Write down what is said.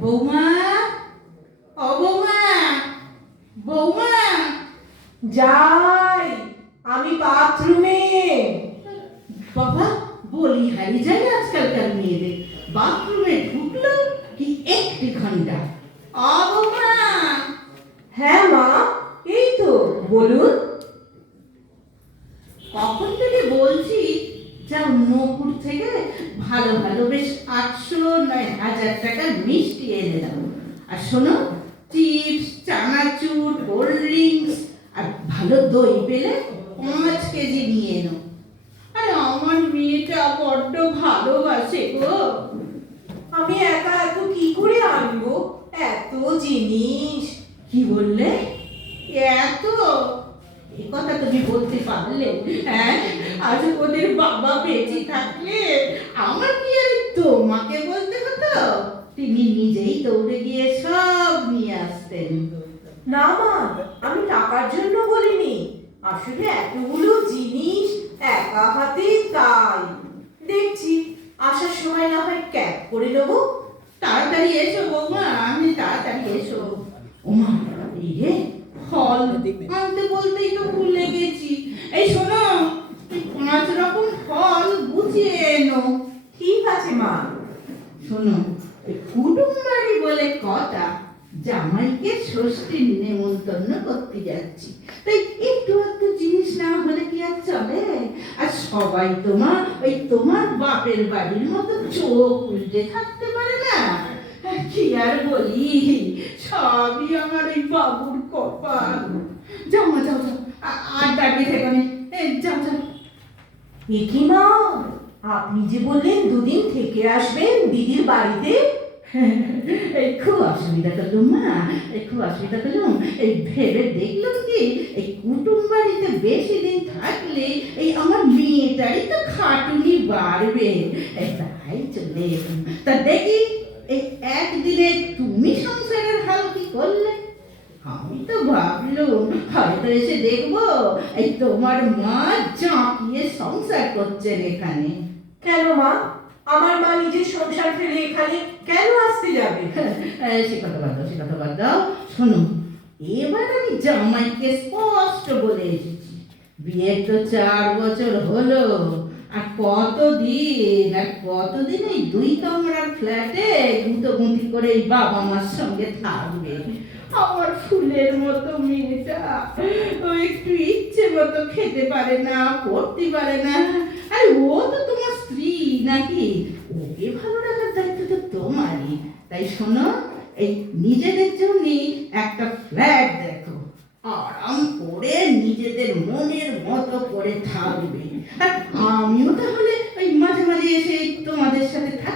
বৌমা, ও বৌমা, বৌমা। যাই, আমি বাথরুমে। বাবা, বলি হারিয়ে যায় আজকালকার মেয়েদের। বাথরুমে ঢুকলো কি একটি ঘন্টা। ও বৌমা। হ্যাঁ মা, এই তো, বলুন। কখন থেকে বলছি যাও নকুর থেকে ভালো ভালো বেশ 800-9,000 টাকার মিষ্টি এনে দাও। আর শোনো, চিপস, চানাচুর, কোল্ড ড্রিঙ্কস আর ভালো দই পেলে 5 কেজি নিয়ে এনো। আরে আমার মেয়েটা বড্ড ভালোবাসে গো। আমি একা এত কি করে আনবো, এত জিনিস? কি বললে? এত? এ কথা তুমি বলতে পারলে? হ্যাঁ, আজ ওদের বাবা বেঁচে থাকলে আমার কি আর তোমাকে বলতে হতো? তিনি নিজেই দৌড়ে গিয়ে সব নিয়ে আসতেন। না মা, আমি টাকার জন্য বলিনি, আসলে এতগুলো জিনিস একা হাতে, তাই দেখছি আসার সময় না হয় ক্যাব করে নেবো। তাড়াতাড়ি এসো বৌমা, আমি তাড়াতাড়ি এসো। ওমা, এই রে ফল আনতে বলতেই তো ভুলে গেছি। এই শোনো, এই 5 রকম ফল বুঝিয়ে এনো। ঠিক আছে মা। শোনো, কুটুম বাড়ি বলে কথা, জামাইকে ষষ্ঠীর নেমন্তন্ন করতে যাচ্ছি, তাই একটু একটু জিনিস না হলে কি আর চলে? আর সবাই তোমার বাপের বাড়ির মতো চোখ উল্টে থাকতে পারে না। কি আর বলি, সবই আমার ওই বাবুর কপাল। যাও মা, যাও যাও, আর দাঁড়িয়ে থেকো না, যাও যাও। এ কি মা, আপনি যে বললেন দুদিন থেকে আসবেন দিদির বাড়িতে? এই খুব অসুবিধা করলুম মা, এই খুব অসুবিধা করলুম। এই ভেবে দেখলাম কি, এই কুটুম বাড়িতে বেশি দিন থাকলে এই আমার মেয়েটারই তো খাটুনি বাড়বে, তাই চলে এলাম। তা দেখি এই একদিনে তুমি সংসারের হাল কি করলে? আমি তো ভাবলুম হয়তো এসে দেখবো এই তোমার মা জাঁকিয়ে সংসার করছেন এখানে। কেন মা, আমার মা নিজের সংসার ফেলে এখানে কেন আসতে যাবে? সে কথা বাদ দাও, সে কথা বাদ দাও। শোনো, এবার আমি জামাইকে স্পষ্ট বলে এসেছি, বিয়ের তো 4 বছর হলো, আর কতদিন এই 2 কামরার ফ্ল্যাটে গুঁতি করে এই বাবা মার সঙ্গে থাকবে। আমার ফুলের মতো মেয়েটা ও একটু ইচ্ছে মতো খেতে পারে না, পড়তে পারে না। আরে ও তো তোমার স্ত্রী নাকি, ওকে ভালো রাখার দায়িত্ব তো তোমারই। তাই শোনো, এই নিজেদের জন্য একটা ফ্ল্যাট দেখো, আরাম করে নিজেদের মনের মতো করে থাকবে। আর আমিও তাহলে ওই মাঝে মাঝে এসে তোমাদের সাথে থাকি।